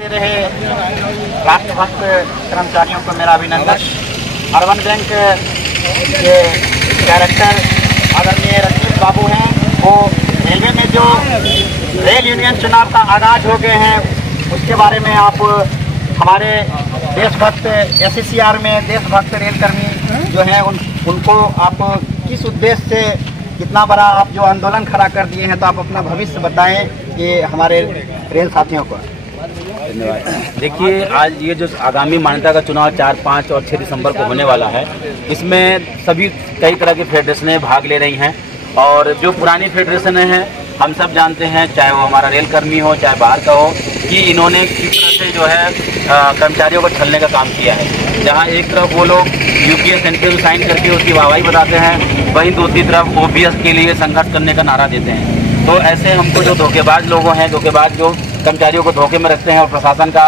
दे रहे राष्ट्रभक्त कर्मचारियों को मेरा अभिनंदन। अर्बन बैंक के डायरेक्टर आदरणीय रंजीत बाबू हैं, वो रेलवे में जो रेल यूनियन चुनाव का आगाज हो गए हैं उसके बारे में आप हमारे देशभक्त SCCR में देशभक्त रेलकर्मी जो हैं उनको आप किस उद्देश्य से इतना बड़ा आप जो आंदोलन खड़ा कर दिए हैं, तो आप अपना भविष्य बताएं कि हमारे रेल साथियों को। धन्यवाद। देखिए, आज ये जो आगामी मान्यता का चुनाव 4, 5 और 6 दिसंबर को होने वाला है, इसमें सभी कई तरह की फेडरेशनें भाग ले रही हैं और जो पुरानी फेडरेशनें हैं हम सब जानते हैं, चाहे वो हमारा रेलकर्मी हो चाहे बाहर का हो, कि इन्होंने किस तरह से जो है कर्मचारियों को छलने का काम किया है। जहाँ एक तरफ वो लोग UPS NPS साइन करके उसकी वाहवाही बताते हैं, वहीं दूसरी तरफ OPS के लिए संघर्ष करने का नारा देते हैं। तो ऐसे हमको जो धोखेबाज लोग हैं, धोखेबाज जो कर्मचारियों को धोखे में रखते हैं और प्रशासन का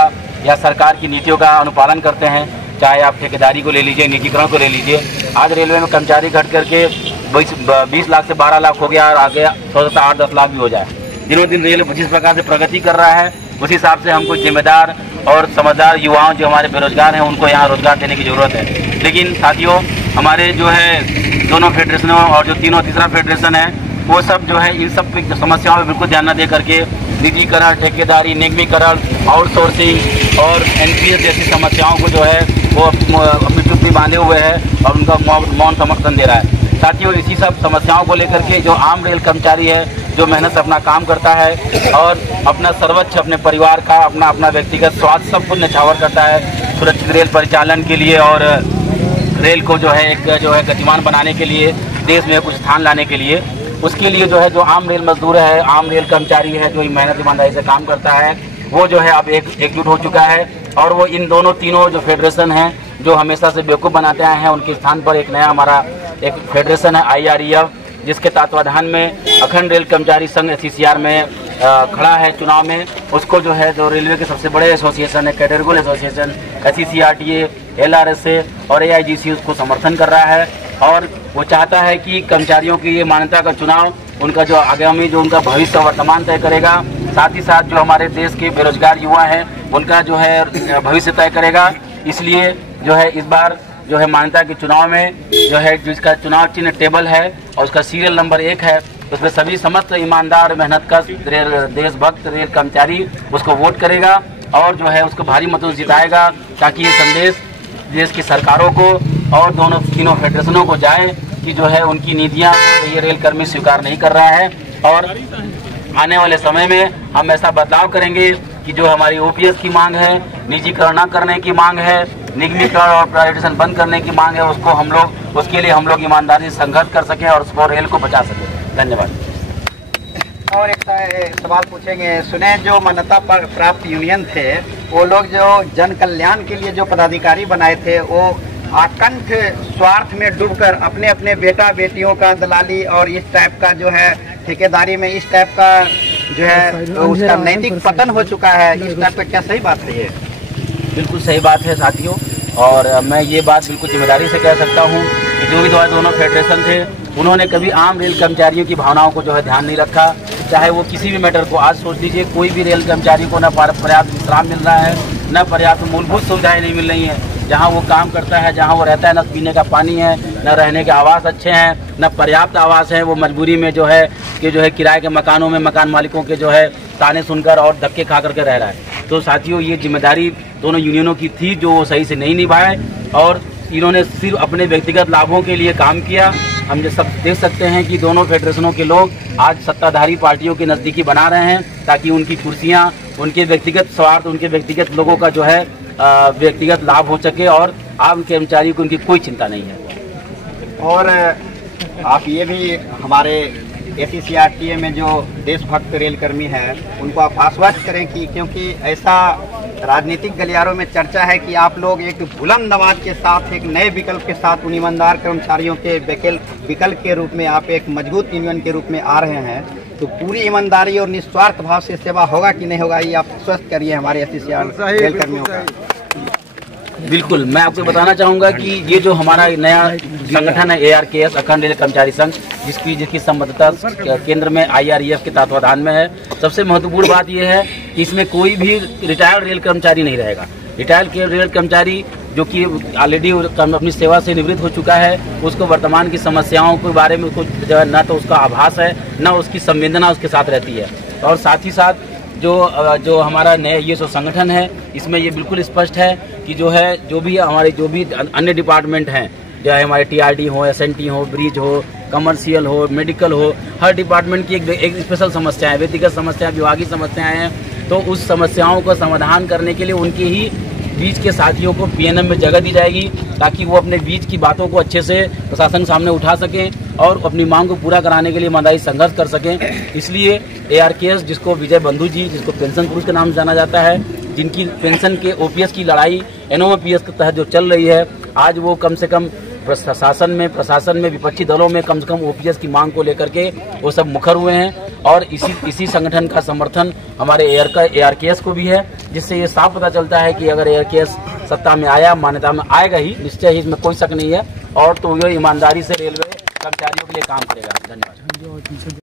या सरकार की नीतियों का अनुपालन करते हैं, चाहे आप ठेकेदारी को ले लीजिए, निजीकरण को ले लीजिए। आज रेलवे में कर्मचारी घट करके 20 लाख से 12 लाख हो गया और आगे 8-10 लाख भी हो जाए। दिनों दिन रेलवे जिस प्रकार से प्रगति कर रहा है उसी हिसाब से हमको जिम्मेदार और समझदार युवाओं जो हमारे बेरोजगार हैं उनको यहाँ रोजगार देने की जरूरत है। लेकिन साथियों, हमारे जो है दोनों फेडरेशनों और जो तीसरा फेडरेशन है वो सब जो है इन सब समस्याओं में बिल्कुल ध्यान न दे करके निजीकरण, ठेकेदारी, निगमीकरण, आउटसोर्सिंग और NPS जैसी समस्याओं को जो है वो अपनी चुप्पी बांधे हुए है और उनका मौन समर्थन दे रहा है। साथियों, इसी सब समस्याओं को लेकर के जो आम रेल कर्मचारी है, जो मेहनत से अपना काम करता है और अपना सर्वोच्च अपने परिवार का अपना व्यक्तिगत स्वास्थ्य सब कुछ न्यौछावर करता है सुरक्षित रेल परिचालन के लिए और रेल को जो है एक गतिमान बनाने के लिए, देश में कुछ स्थान लाने के लिए, उसके लिए जो है जो आम रेल मजदूर है, आम रेल कर्मचारी है, जो मेहनत ईमानदारी से काम करता है, वो जो है अब एकजुट हो चुका है और वो इन तीनों जो फेडरेशन हैं जो हमेशा से बेवकूफ़ बनाते आए हैं, उनके स्थान पर एक नया हमारा एक फेडरेशन है IREF, जिसके तत्वाधान में अखंड रेल कर्मचारी संघ SCCR में खड़ा है चुनाव में। उसको जो है जो रेलवे के सबसे बड़े एसोसिएशन है कैटेगरी एसोसिएशन SCCRTA, LRSA और AIGC उसको समर्थन कर रहा है और वो चाहता है कि कर्मचारियों की ये मान्यता का चुनाव उनका जो आगामी जो उनका भविष्य वर्तमान तय करेगा, साथ ही साथ जो हमारे देश के बेरोजगार युवा हैं उनका जो है भविष्य तय करेगा। इसलिए जो है इस बार जो है मान्यता के चुनाव में जो है जिसका चुनाव चिन्ह टेबल है और उसका सीरियल नंबर 1 है, उसमें सभी समस्त ईमानदार मेहनत का देशभक्त रेल कर्मचारी उसको वोट करेगा और जो है उसको भारी मतों से जिताएगा, ताकि ये संदेश देश की सरकारों को और तीनों फेडरेशनों को जाए कि जो है उनकी नीतियाँ ये रेल कर्मी स्वीकार नहीं कर रहा है और आने वाले समय में हम ऐसा बदलाव करेंगे कि जो हमारी OPS की मांग है, निजीकरण न करने की मांग है, निगमीकरण और प्राइवेटाइजेशन बंद करने की मांग है, उसके लिए हम लोग ईमानदारी से संघर्ष कर सकें और उसको रेल को बचा सकें। धन्यवाद। और एक सवाल पूछेंगे, सुने जो मान्यता प्राप्त यूनियन थे वो लोग जो जन कल्याण के लिए जो पदाधिकारी बनाए थे वो आकंठ स्वार्थ में डूबकर अपने बेटा बेटियों का दलाली और इस टाइप का जो है ठेकेदारी में इस टाइप का जो है तो उसका नैतिक पतन हो चुका है। इस टाइप का क्या सही बात है? ये बिल्कुल सही बात है साथियों, और मैं ये बात बिल्कुल जिम्मेदारी से कह सकता हूँ कि जो भी दोनों फेडरेशन थे उन्होंने कभी आम रेल कर्मचारियों की भावनाओं को जो है ध्यान नहीं रखा। चाहे वो किसी भी मैटर को, आज सोच लीजिए कोई भी रेल कर्मचारी को न पर्याप्त विश्राम मिल रहा है, न पर्याप्त मूलभूत सुविधाएं नहीं मिल रही हैं। जहाँ वो काम करता है, जहाँ वो रहता है, न पीने का पानी है, न रहने के आवास अच्छे हैं, न पर्याप्त आवास है। वो मजबूरी में जो है किराए के मकानों में मकान मालिकों के जो है ताने सुनकर और धक्के खा करके रह रहा है। तो साथियों, ये जिम्मेदारी दोनों यूनियनों की थी जो वो सही से नहीं निभाए और इन्होंने सिर्फ अपने व्यक्तिगत लाभों के लिए काम किया। हम सब देख सकते हैं कि दोनों फेडरेशनों के लोग आज सत्ताधारी पार्टियों के नज़दीकी बना रहे हैं ताकि उनकी कुर्सियां, उनके व्यक्तिगत स्वार्थ, उनके व्यक्तिगत लोगों का जो है व्यक्तिगत लाभ हो सके और आम कर्मचारी को उनकी कोई चिंता नहीं है। और आप ये भी हमारे SCCRTA में जो देशभक्त रेलकर्मी हैं उनको आप आश्वस्त करें कि क्योंकि ऐसा राजनीतिक गलियारों में चर्चा है कि आप लोग एक बुलंद आवाज के साथ एक नए विकल्प के साथ उन ईमानदार कर्मचारियों के विकल्प के रूप में आप एक मजबूत यूनियन के रूप में आ रहे हैं, तो पूरी ईमानदारी और निस्वार्थ भाव से सेवा होगा कि नहीं होगा, ये आप स्वस्थ करिए हमारे SCCR रेलकर्मियों का। बिल्कुल, मैं आपको बताना चाहूँगा कि ये जो हमारा नया संगठन है ARKS अखंड रेल कर्मचारी संघ, जिसकी संबद्धता केंद्र में IREF के तत्वाधान में है। सबसे महत्वपूर्ण बात यह है कि इसमें कोई भी रिटायर्ड रेल कर्मचारी नहीं रहेगा। रिटायर्ड रेल कर्मचारी जो कि ऑलरेडी अपनी सेवा से निवृत्त हो चुका है, उसको वर्तमान की समस्याओं के बारे में कुछ जो है न तो उसका आभास है, न उसकी संवेदना उसके साथ रहती है। और साथ ही साथ जो हमारा नया ये जो संगठन है, इसमें ये बिल्कुल स्पष्ट है कि जो भी अन्य डिपार्टमेंट हैं, चाहे हमारे TRD हो, SNT हो, ब्रिज हो, कमर्शियल हो, मेडिकल हो, हर डिपार्टमेंट की एक स्पेशल समस्याएं, व्यक्तिगत समस्याएं, विभागीय समस्याएं हैं। तो उस समस्याओं का समाधान करने के लिए उनके ही बीच के साथियों को PNM में जगह दी जाएगी, ताकि वो अपने बीच की बातों को अच्छे से प्रशासन के सामने उठा सकें और अपनी मांग को पूरा कराने के लिए ईमानदारी संघर्ष कर सकें। इसलिए ARKS, जिसको विजय बंधु जी, जिसको पेंशन पुरुष के नाम से जाना जाता है, जिनकी पेंशन के OPS की लड़ाई NOPS के तहत जो चल रही है, आज वो कम से कम प्रशासन में विपक्षी दलों में कम से कम OPS की मांग को लेकर के वो सब मुखर हुए हैं। और इसी संगठन का समर्थन हमारे ARKS को भी है, जिससे ये साफ पता चलता है कि अगर ARKS सत्ता में आया, मान्यता में आएगा ही, निश्चय ही, इसमें कोई शक नहीं है, और तो ये ईमानदारी से रेलवे कर्मचारियों के लिए काम करेगा। धन्यवाद।